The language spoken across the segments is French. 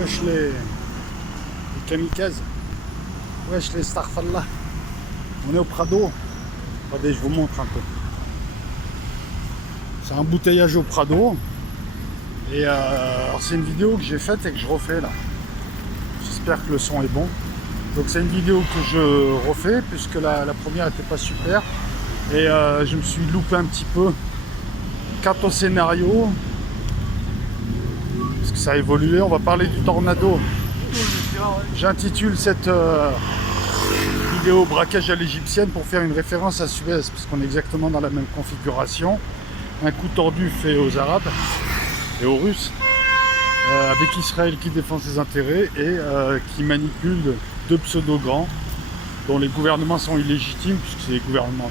Wesh les kamikazes, wesh les starfallah. On est au Prado. Regardez, je vous montre un peu. C'est un embouteillage au Prado. Et c'est une vidéo que j'ai faite et que je refais là. J'espère que le son est bon. Donc c'est une vidéo que je refais puisque la première n'était pas super. Et je me suis loupé un petit peu. Quant au scénario, parce que ça a évolué, on va parler du tornado. J'intitule cette vidéo braquage à l'égyptienne pour faire une référence à Suez, parce qu'on est exactement dans la même configuration. Un coup tordu fait aux Arabes et aux Russes, avec Israël qui défend ses intérêts et qui manipule deux pseudo-grands dont les gouvernements sont illégitimes, puisque c'est des gouvernements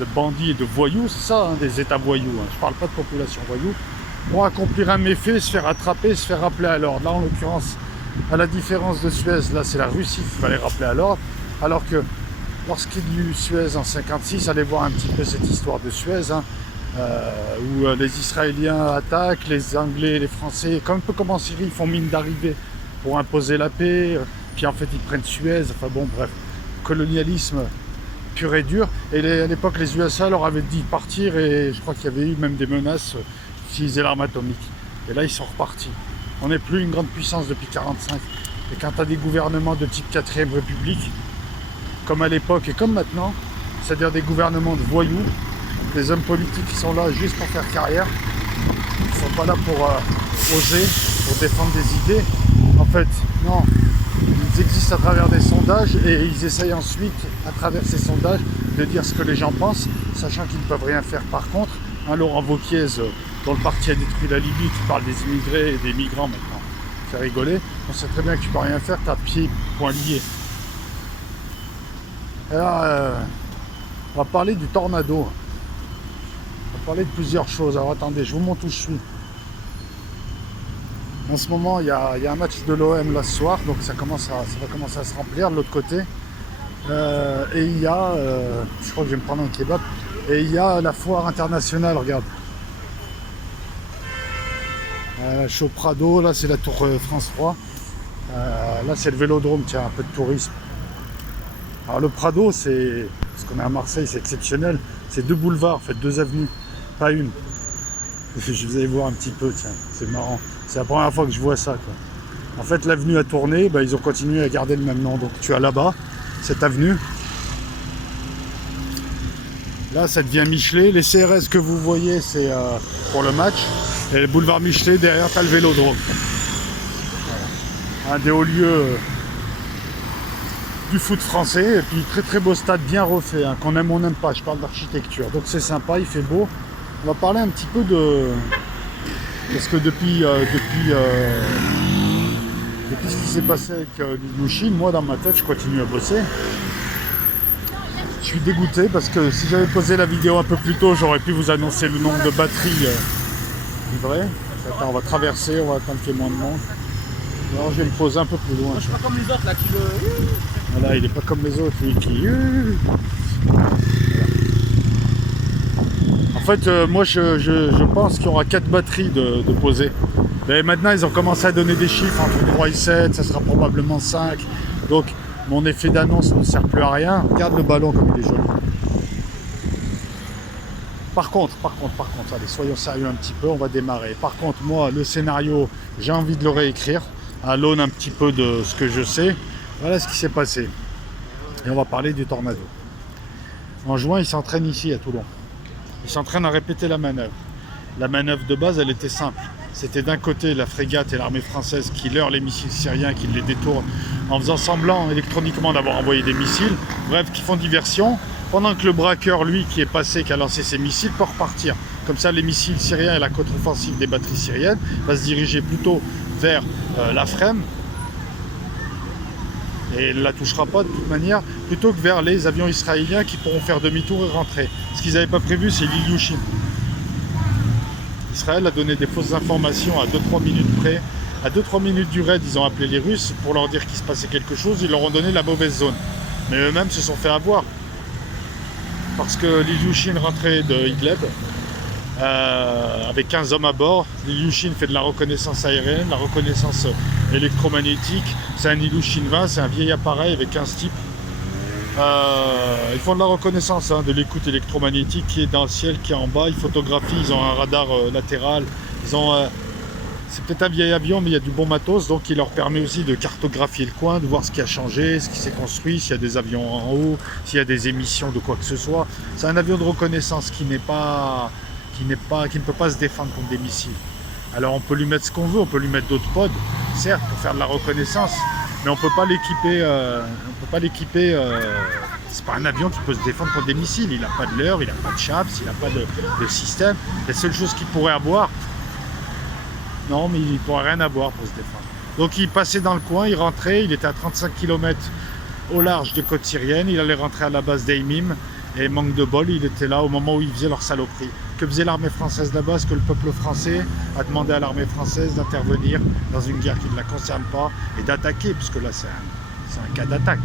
de bandits et de voyous, c'est ça, hein, des états voyous. Hein. Je ne parle pas de population voyous. Pour accomplir un méfait, se faire attraper, se faire rappeler à l'ordre. Là, en l'occurrence, à la différence de Suez, là, c'est la Russie qui va les rappeler à l'ordre. Alors que lorsqu'il y a eu Suez en 56, allez voir un petit peu cette histoire de Suez, hein, où les Israéliens attaquent, les Anglais et les Français, un peu comme en Syrie, ils font mine d'arriver pour imposer la paix, puis en fait ils prennent Suez, enfin bon, bref, colonialisme pur et dur. Et à l'époque, les USA leur avaient dit de partir, et je crois qu'il y avait eu même des menaces d'utiliser l'arme atomique. Et là, ils sont repartis. On n'est plus une grande puissance depuis 1945. Et quand tu as des gouvernements de type 4ème République, comme à l'époque et comme maintenant, c'est-à-dire des gouvernements de voyous, des hommes politiques qui sont là juste pour faire carrière, ils ne sont pas là pour oser, pour défendre des idées. En fait, non. Ils existent à travers des sondages et ils essayent ensuite, à travers ces sondages, de dire ce que les gens pensent, sachant qu'ils ne peuvent rien faire. Par contre, un Laurent Wauquiez, dont le parti a détruit la Libye, qui parle des immigrés et des migrants maintenant, fait rigoler, on sait très bien que tu ne peux rien faire, tu as pieds, poings liés. Alors, on va parler du tornado. On va parler de plusieurs choses. Alors attendez, je vous montre où je suis. En ce moment, il y a un match de l'OM là ce soir, donc ça va commencer à se remplir de l'autre côté. Et il y a, je crois que je vais me prendre un kebab, et il y a la foire internationale, regarde. Je suis au Prado, là c'est la tour France 3. Là c'est le Vélodrome, tiens, un peu de tourisme. Alors le Prado, c'est, parce qu'on est à Marseille, c'est exceptionnel. C'est deux boulevards, en fait, deux avenues, pas une. Je vous allez voir un petit peu, tiens, c'est marrant. C'est la première fois que je vois ça, quoi. En fait, l'avenue a tourné, bah, ils ont continué à garder le même nom. Donc tu as là-bas, cette avenue. Là, ça devient Michelet. Les CRS que vous voyez, c'est pour le match. Et le boulevard Michelet, derrière, tu as le Vélodrome. Voilà. Un des hauts lieux du foot français. Et puis, très très beau stade, bien refait, hein, qu'on aime ou on n'aime pas. Je parle d'architecture. Donc c'est sympa, il fait beau. On va parler un petit peu de... Parce que depuis ce qui s'est passé avec Ilyushin, moi dans ma tête je continue à bosser. Je suis dégoûté parce que si j'avais posé la vidéo un peu plus tôt, j'aurais pu vous annoncer le nombre de batteries livrées. Attends, on va traverser, on va attendre qu'il y ait moins de monde. Alors je vais me poser un peu plus loin. Moi, je suis pas comme les autres là qui le... Voilà, il n'est pas comme les autres, lui qui... Voilà. En fait, moi je pense qu'il y aura 4 batteries de posées. Mais maintenant, ils ont commencé à donner des chiffres entre 3 et 7, ça sera probablement 5. Donc, mon effet d'annonce ne sert plus à rien. Regarde le ballon comme il est joli. Par contre, allez, soyons sérieux un petit peu, on va démarrer. Par contre, moi, le scénario, j'ai envie de le réécrire, à l'aune un petit peu de ce que je sais. Voilà ce qui s'est passé. Et on va parler du tornado. En juin, ils s'entraînent ici, à Toulon. Ils s'entraînent à répéter la manœuvre. La manœuvre de base, elle était simple. C'était d'un côté la frégate et l'armée française qui leurrent les missiles syriens, qui les détournent en faisant semblant électroniquement d'avoir envoyé des missiles. Bref, qui font diversion. Pendant que le braqueur, lui, qui est passé, qui a lancé ses missiles, peut repartir. Comme ça, les missiles syriens et la contre-offensive des batteries syriennes va se diriger plutôt vers la FREM. Et elle ne la touchera pas de toute manière, plutôt que vers les avions israéliens qui pourront faire demi-tour et rentrer. Ce qu'ils n'avaient pas prévu, c'est l'Ilyushin. Israël a donné des fausses informations à 2-3 minutes près. À 2-3 minutes du raid, ils ont appelé les Russes pour leur dire qu'il se passait quelque chose. Ils leur ont donné la mauvaise zone. Mais eux-mêmes se sont fait avoir. Parce que l'Ilyushin rentrait de Idlib. avec 15 hommes à bord. L'Ilyushin fait de la reconnaissance aérienne, la reconnaissance électromagnétique. C'est un Ilyushin 20, c'est un vieil appareil avec 15 types. Ils font de la reconnaissance de l'écoute électromagnétique qui est dans le ciel, qui est en bas. Ils photographient, ils ont un radar latéral. C'est peut-être un vieil avion, mais il y a du bon matos, donc il leur permet aussi de cartographier le coin, de voir ce qui a changé, ce qui s'est construit, s'il y a des avions en haut, s'il y a des émissions de quoi que ce soit. C'est un avion de reconnaissance qui ne peut pas se défendre contre des missiles. Alors on peut lui mettre ce qu'on veut, on peut lui mettre d'autres pods, certes, pour faire de la reconnaissance, mais on peut pas l'équiper. C'est pas un avion qui peut se défendre contre des missiles. Il n'a pas de leurre, il n'a pas de chaps, il n'a pas de système. La seule chose qu'il pourrait avoir, non, mais il ne pourrait rien avoir pour se défendre. Donc il passait dans le coin, il rentrait, il était à 35 km au large des côtes syriennes, il allait rentrer à la base d'Eymim, et manque de bol, il était là au moment où ils faisaient leur saloperie. Que faisait l'armée française là-bas? Ce que le peuple français a demandé à l'armée française d'intervenir dans une guerre qui ne la concerne pas et d'attaquer, puisque là c'est un cas d'attaque.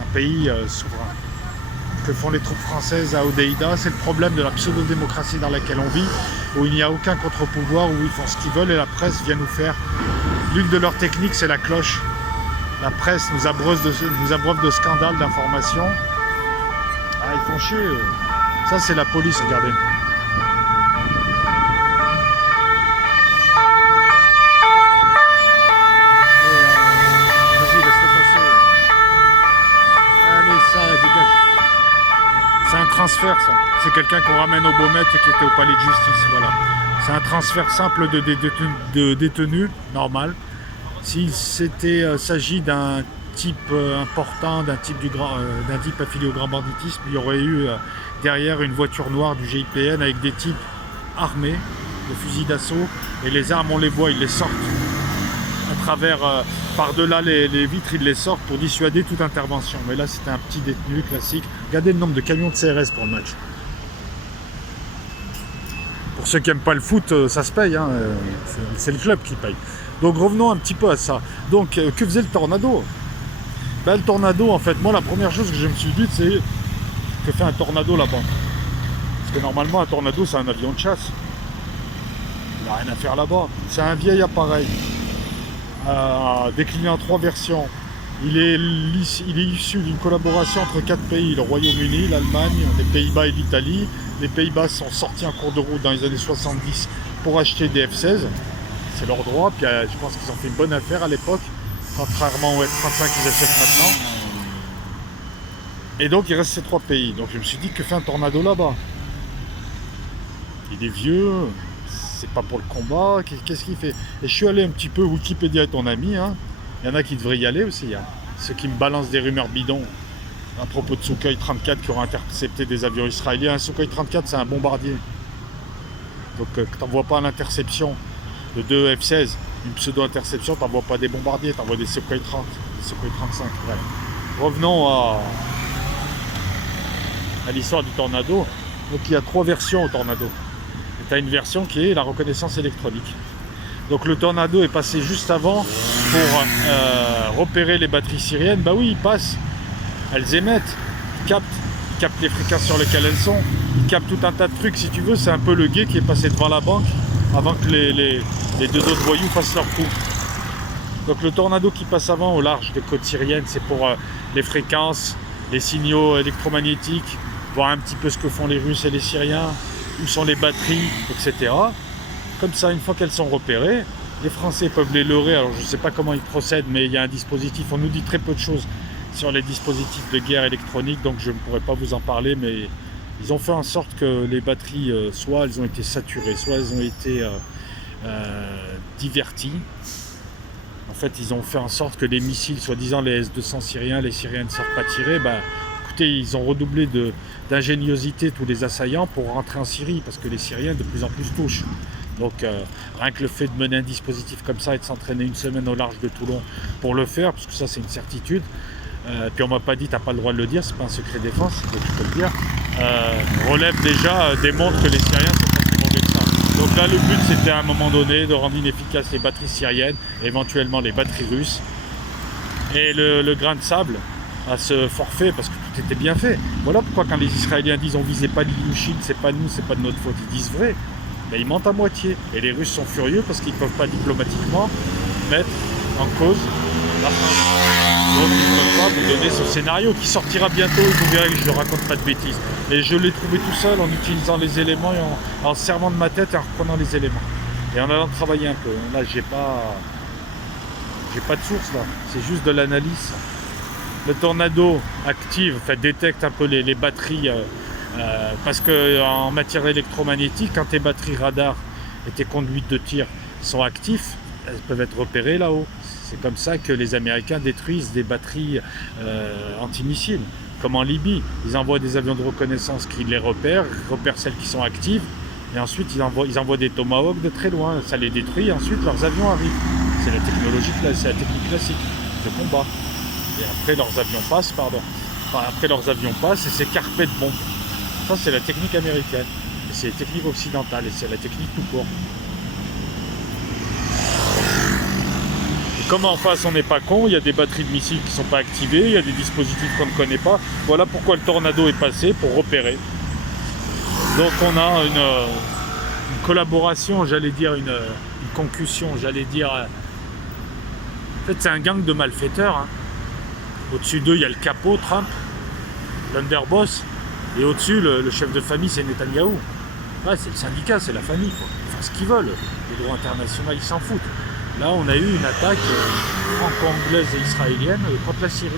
Un pays souverain. Que font les troupes françaises à Hodeïda? C'est le problème de la pseudo-démocratie dans laquelle on vit, où il n'y a aucun contre-pouvoir, où ils font ce qu'ils veulent et la presse vient nous faire. L'une de leurs techniques, c'est la cloche. La presse nous abreuve de scandales, d'informations. Ah, ils font chier. Ça, c'est la police, regardez. Vas-y, laisse-le passer. Allez, ça, dégage. C'est un transfert, ça. C'est quelqu'un qu'on ramène au Beaumet et qui était au palais de justice, voilà. C'est un transfert simple de détenus, normal. S'il s'agit d'un type important, d'un type affilié au grand banditisme, il y aurait eu derrière une voiture noire du GIPN avec des types armés de fusils d'assaut, et les armes on les voit, ils les sortent à travers, par-delà les vitres, ils les sortent pour dissuader toute intervention. Mais là c'était un petit détenu classique. Regardez le nombre de camions de CRS pour le match. Pour ceux qui n'aiment pas le foot, ça se paye, hein. C'est le club qui paye. Donc revenons un petit peu à ça. Donc que faisait le Tornado? Le Tornado, en fait, moi la première chose que je me suis dit, c'est que fait un Tornado là-bas. Parce que normalement un Tornado c'est un avion de chasse. Il n'a rien à faire là-bas. C'est un vieil appareil, décliné en 3 versions. Il est issu d'une collaboration entre 4 pays, le Royaume-Uni, l'Allemagne, les Pays-Bas et l'Italie. Les Pays-Bas sont sortis en cours de route dans les années 70 pour acheter des F-16. C'est leur droit, puis je pense qu'ils ont fait une bonne affaire à l'époque, contrairement aux F-35 qu'ils achètent maintenant. Et donc il reste ces 3 pays. Donc je me suis dit, que fait un Tornado là-bas? Il est vieux, c'est pas pour le combat, qu'est-ce qu'il fait? Et je suis allé un petit peu, Wikipédia est ton ami, hein. Il y en a qui devraient y aller aussi, hein. Ceux qui me balancent des rumeurs bidons à propos de Sukhoi 34 qui aura intercepté des avions israéliens. Un Sukhoi 34 c'est un bombardier. Donc t'envoies pas l'interception de 2 F-16, une pseudo-interception, t'envoies pas des bombardiers, t'envoies des Sukhoi 30, des Sukhoi 35, bref. Revenons à l'histoire du Tornado. Donc il y a 3 versions au Tornado. Tu as une version qui est la reconnaissance électronique. Donc le Tornado est passé juste avant pour repérer les batteries syriennes. Bah oui, ils passent, elles émettent, ils captent les fréquences sur lesquelles elles sont, ils captent tout un tas de trucs si tu veux. C'est un peu le guet qui est passé devant la banque avant que les 2 autres voyous fassent leur coup. Donc le Tornado qui passe avant au large des côtes syriennes, c'est pour les fréquences, les signaux électromagnétiques, voir un petit peu ce que font les Russes et les Syriens, où sont les batteries, etc. Comme ça, une fois qu'elles sont repérées, les Français peuvent les leurrer. Alors je ne sais pas comment ils procèdent, mais il y a un dispositif, on nous dit très peu de choses sur les dispositifs de guerre électronique, donc je ne pourrais pas vous en parler, mais ils ont fait en sorte que les batteries, soit elles ont été saturées, soit elles ont été diverties. En fait, ils ont fait en sorte que les missiles, soi-disant les S-200 syriens, les Syriens ne savent pas tirer. Écoutez, ils ont redoublé d'ingéniosité tous les assaillants pour rentrer en Syrie, parce que les Syriens de plus en plus touchent. Donc rien que le fait de mener un dispositif comme ça et de s'entraîner une semaine au large de Toulon pour le faire, parce que ça c'est une certitude. Puis on m'a pas dit, t'as pas le droit de le dire, c'est pas un secret défense, donc je peux le dire. Relève déjà, démontre que les Syriens sont pas si mauvais que ça. Donc là le but c'était à un moment donné de rendre inefficaces les batteries syriennes, éventuellement les batteries russes. Et le grain de sable à ce forfait, parce que de toute tout était bien fait. Voilà pourquoi quand les Israéliens disent on visait pas l'Ilyushin, c'est pas nous, c'est pas de notre faute, ils disent vrai. Ben, ils mentent à moitié. Et les Russes sont furieux parce qu'ils ne peuvent pas diplomatiquement mettre en cause la France. Donc ils ne peuvent pas vous donner ce scénario qui sortira bientôt et vous verrez que je ne raconte pas de bêtises. Et je l'ai trouvé tout seul en utilisant les éléments et en servant de ma tête et en reprenant les éléments. Et en allant travailler un peu. Là, j'ai pas de source là, c'est juste de l'analyse. Le Tornado active, détecte un peu les batteries parce qu'en matière électromagnétique, quand tes batteries radar et tes conduites de tir sont actifs, elles peuvent être repérées là-haut. C'est comme ça que les Américains détruisent des batteries antimissiles, comme en Libye. Ils envoient des avions de reconnaissance qui les repèrent celles qui sont actives, et ensuite ils envoient des Tomahawks de très loin, ça les détruit, et ensuite leurs avions arrivent. C'est la technique classique de combat. Et après leurs avions passent, et c'est carpé de bombes. Ça c'est la technique américaine. Et c'est la technique occidentale, et c'est la technique tout court. Et comme en face on n'est pas con, il y a des batteries de missiles qui ne sont pas activées, il y a des dispositifs qu'on ne connaît pas. Voilà pourquoi le Tornado est passé, pour repérer. Donc on a une collaboration, j'allais dire une concussion, j'allais dire. En fait, c'est un gang de malfaiteurs. Hein. Au-dessus d'eux, il y a le capot, Trump, l'underboss, et au-dessus, le chef de famille, c'est Netanyahou. Ouais, c'est le syndicat, c'est la famille, quoi. Ils font ce qu'ils veulent. Le droit international, ils s'en foutent. Là, on a eu une attaque franco-anglaise et israélienne contre la Syrie.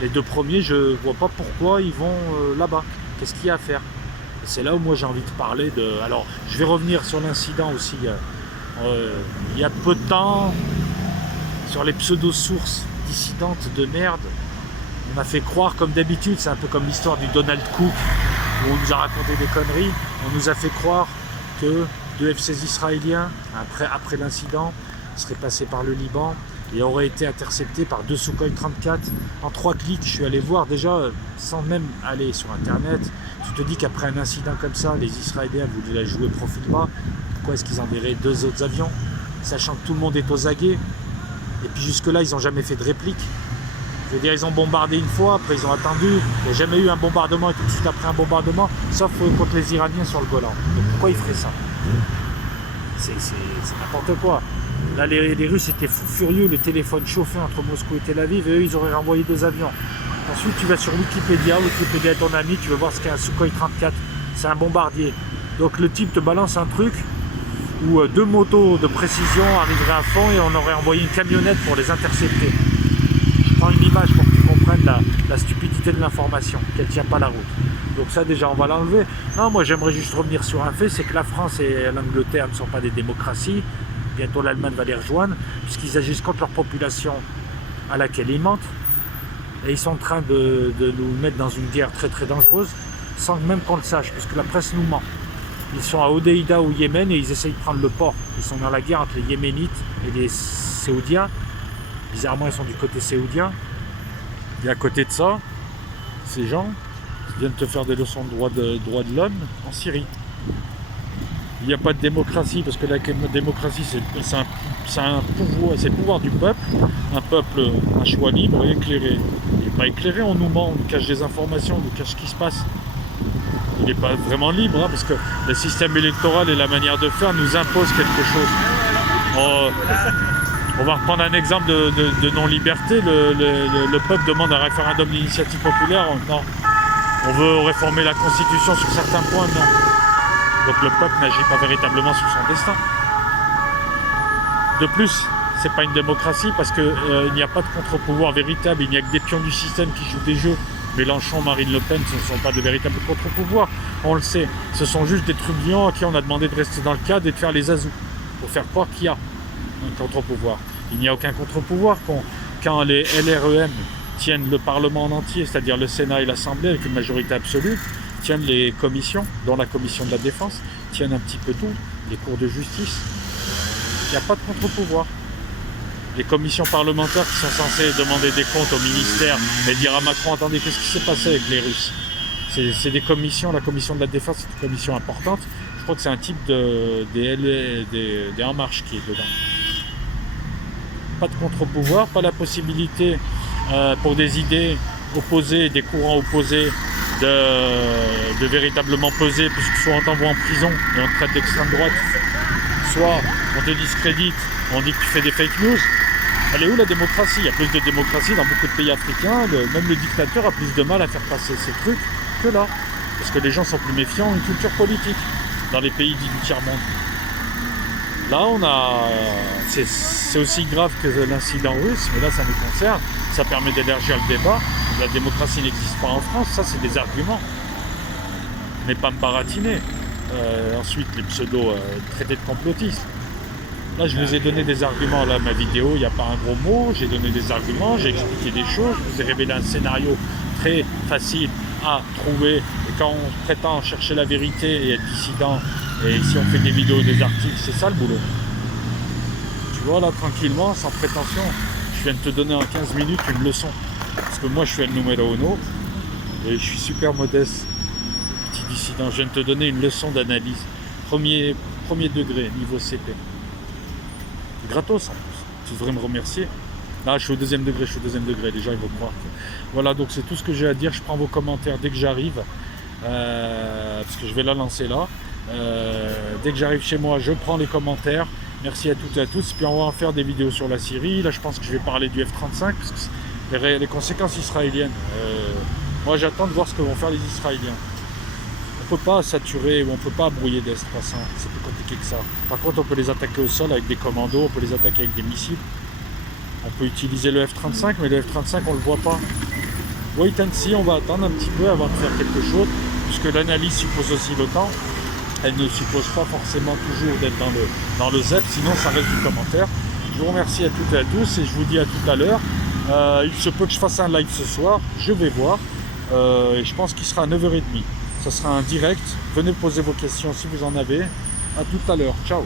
Les deux premiers, je ne vois pas pourquoi ils vont là-bas. Qu'est-ce qu'il y a à faire? Et c'est là où moi j'ai envie de parler de... Alors, je vais revenir sur l'incident aussi. Il y a peu de temps, sur les pseudo-sources dissidentes de merde, on a fait croire, comme d'habitude, c'est un peu comme l'histoire du Donald Cook, où on nous a raconté des conneries, on nous a fait croire que deux F-16 israéliens, après l'incident, seraient passés par le Liban et auraient été interceptés par deux Sukhoi 34. En 3 clics, je suis allé voir déjà, sans même aller sur Internet, tu te dis qu'après un incident comme ça, les Israéliens voulaient la jouer profil bas. Pourquoi est-ce qu'ils enverraient 2 autres avions, sachant que tout le monde est aux aguets? Et puis jusque-là, ils n'ont jamais fait de réplique. Je veux dire, ils ont bombardé une fois, après ils ont attendu. Il n'y a jamais eu un bombardement et tout de suite après un bombardement, sauf contre les Iraniens sur le Golan. Donc pourquoi ils feraient ça? C'est n'importe quoi. Là, les Russes étaient fous furieux, le téléphone chauffait entre Moscou et Tel Aviv, et eux, ils auraient renvoyé 2 avions. Ensuite, tu vas sur Wikipédia est ton ami, tu vas voir ce qu'est un Sukhoi 34. C'est un bombardier. Donc le type te balance un truc où 2 motos de précision arriveraient à fond et on aurait envoyé une camionnette pour les intercepter. Je prends une image pour que tu comprennes la stupidité de l'information, qu'elle ne tient pas la route. Donc ça déjà on va l'enlever. Non, moi j'aimerais juste revenir sur un fait, c'est que la France et l'Angleterre ne sont pas des démocraties. Bientôt l'Allemagne va les rejoindre, puisqu'ils agissent contre leur population à laquelle ils mentent. Et ils sont en train de nous mettre dans une guerre très très dangereuse, sans même qu'on le sache, puisque la presse nous ment. Ils sont à Hodeïda au Yémen et ils essayent de prendre le port. Ils sont dans la guerre entre les Yéménites et les Saoudiens. Bizarrement, ils sont du côté saoudien. Et à côté de ça, ces gens viennent te faire des leçons de droits de l'homme en Syrie. Il n'y a pas de démocratie, parce que la démocratie, c'est un pouvoir, c'est le pouvoir du peuple. Un peuple, un choix libre et éclairé. Il n'est pas éclairé, on nous ment, on nous cache des informations, on nous cache ce qui se passe. Il n'est pas vraiment libre, hein, parce que le système électoral et la manière de faire nous imposent quelque chose. On va reprendre un exemple de non-liberté. Le peuple demande un référendum d'initiative populaire. Non. On veut réformer la Constitution sur certains points. Non. Donc le peuple n'agit pas véritablement sur son destin. De plus, c'est pas une démocratie parce qu'il n'y a pas de contre-pouvoir véritable. Il n'y a que des pions du système qui jouent des jeux. Mélenchon, Marine Le Pen, ce ne sont pas de véritables contre-pouvoirs. On le sait. Ce sont juste des trublions à qui on a demandé de rester dans le cadre et de faire les azous. Pour faire croire qu'il y a un contre-pouvoir. Il n'y a aucun contre-pouvoir quand les LREM tiennent le Parlement en entier, c'est-à-dire le Sénat et l'Assemblée avec une majorité absolue, tiennent les commissions, dont la commission de la défense, tiennent un petit peu tout, les cours de justice. Il n'y a pas de contre-pouvoir. Les commissions parlementaires qui sont censées demander des comptes au ministère et dire à Macron, attendez, qu'est-ce qui s'est passé avec les Russes? C'est des commissions, la commission de la défense c'est une commission importante. Je crois que c'est un type des En Marche qui est dedans. Pas de contre-pouvoir, pas la possibilité pour des idées opposés, des courants opposés de véritablement peser, puisque soit on t'envoie en prison et on te traite d'extrême droite, soit on te discrédite, on dit que tu fais des fake news. Elle est où la démocratie? Il y a plus de démocratie dans beaucoup de pays africains, même le dictateur a plus de mal à faire passer ces trucs que là, parce que les gens sont plus méfiants, une culture politique dans les pays dits du tiers-monde. Là, c'est aussi grave que l'incident russe, mais là, ça nous concerne. Ça permet d'élargir le débat. La démocratie n'existe pas en France, ça, c'est des arguments. Mais pas me baratiner. Ensuite, les pseudos traités de complotistes. Là, je vous ai donné des arguments. Là, ma vidéo, il n'y a pas un gros mot. J'ai donné des arguments, j'ai expliqué des choses. Je vous ai révélé un scénario très facile à trouver. Et quand on prétend chercher la vérité et être dissident, et si on fait des vidéos, des articles, c'est ça le boulot. Tu vois, là, tranquillement, sans prétention, je viens de te donner en 15 minutes une leçon. Parce que moi, je suis le numéro uno et je suis super modeste, petit dissident. Je viens de te donner une leçon d'analyse. Premier degré, niveau CP. Gratos en plus. Tu devrais me remercier. Là, je suis au deuxième degré, les gens ils vont croire. Voilà, donc c'est tout ce que j'ai à dire. Je prends vos commentaires dès que j'arrive, parce que je vais la lancer là. Dès que j'arrive chez moi, je prends les commentaires. Merci à toutes et à tous. Puis on va en faire des vidéos sur la Syrie. Là, je pense que je vais parler du F-35, parce que les conséquences israéliennes. Moi, j'attends de voir ce que vont faire les Israéliens. On ne peut pas saturer ou on ne peut pas brouiller d'Est passant. C'est plus compliqué que ça. Par contre, on peut les attaquer au sol avec des commandos, on peut les attaquer avec des missiles. On peut utiliser le F-35, mais le F-35, on ne le voit pas. Wait and see, on va attendre un petit peu avant de faire quelque chose, puisque l'analyse suppose aussi le temps. Elle ne suppose pas forcément toujours d'être dans le ZEP, sinon ça reste du commentaire. Je vous remercie à toutes et à tous et je vous dis à tout à l'heure. Il se peut que je fasse un live ce soir, je vais voir. Et je pense qu'il sera à 9h30. Ça sera un direct. Venez poser vos questions si vous en avez. À tout à l'heure. Ciao.